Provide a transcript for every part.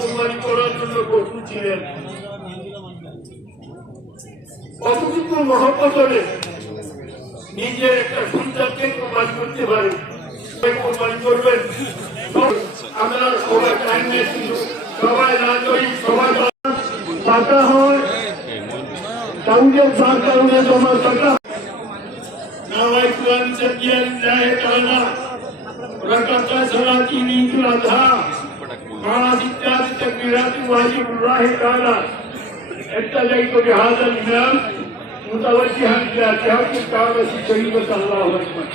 কোরবানি করার জন্য প্রস্তুত ছিলেন কতটুকু মহব্বত হলে নিজের একটা সন্তানকে কোরবানি করতে পারে সবাই কোরবানি করবেন আমরা সবাই টাইম নিয়েছিল সবাই রাজই সবাই টাকা হয় কাউকে যার কারণে জমা টাকা نويت أن تبيا لله تعالى ركعت صلاة عيد الأضحى مع ستات تكبيرات واجب الله تعالى ابتديت بهذا الإمام متوجها إلى جهة الكعبة الشريفة الله أكبر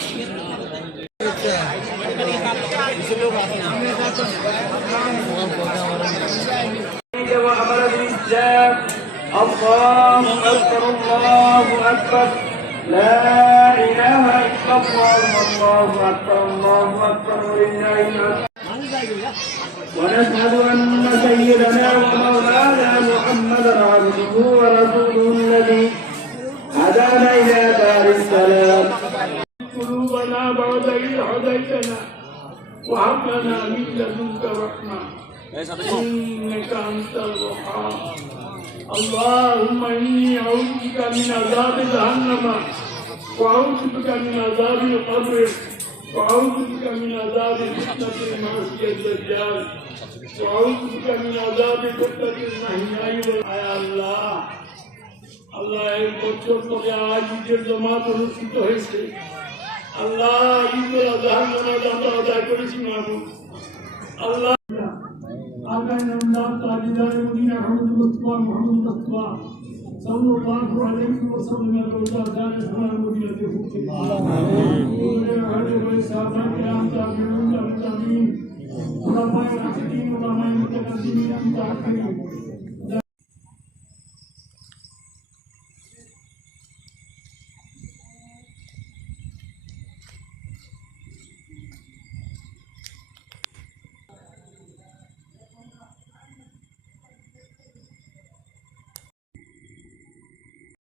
وأمر بالإسلام الله أكبر الله أكبر لا إله إلا الله والله أكبر الله أكبر ولله الحمد ونشهد أن سيدنا ومولانا محمدا عبده ورسوله الذي هدانا إلى دار السلام. قلوبنا بعد إذ هديتنا وهب لنا من لدنك رحمة. إنك أنت الوهاب. اللهم إني أعوذ بك من عذاب جهنم وأعوذ بك من عذاب القبر وأعوذ بك من عذاب فتنة المعصية الدجال وأعوذ بك من عذاب فتنة المحيا والحياة الله আল্লাহ এই বছর পরে আজ ঈদের জমাত অনুষ্ঠিত হয়েছে আল্লাহ ঈদের আজহার নামাজ আমরা আদায় করেছি মাহবুব আল্লাহ আগামী Ramzan তাজিদার Medina Ahmad Mustafa Muhammad Mustafa সাল্লাল্লাহু আলাইহি ওয়াসাল্লাম এর রোজা দান সোনার মদিনাতে হুকম আমিন আহলে ওয়া সাহাবা Sampai nanti ini rumah main kita di sini yang the kering.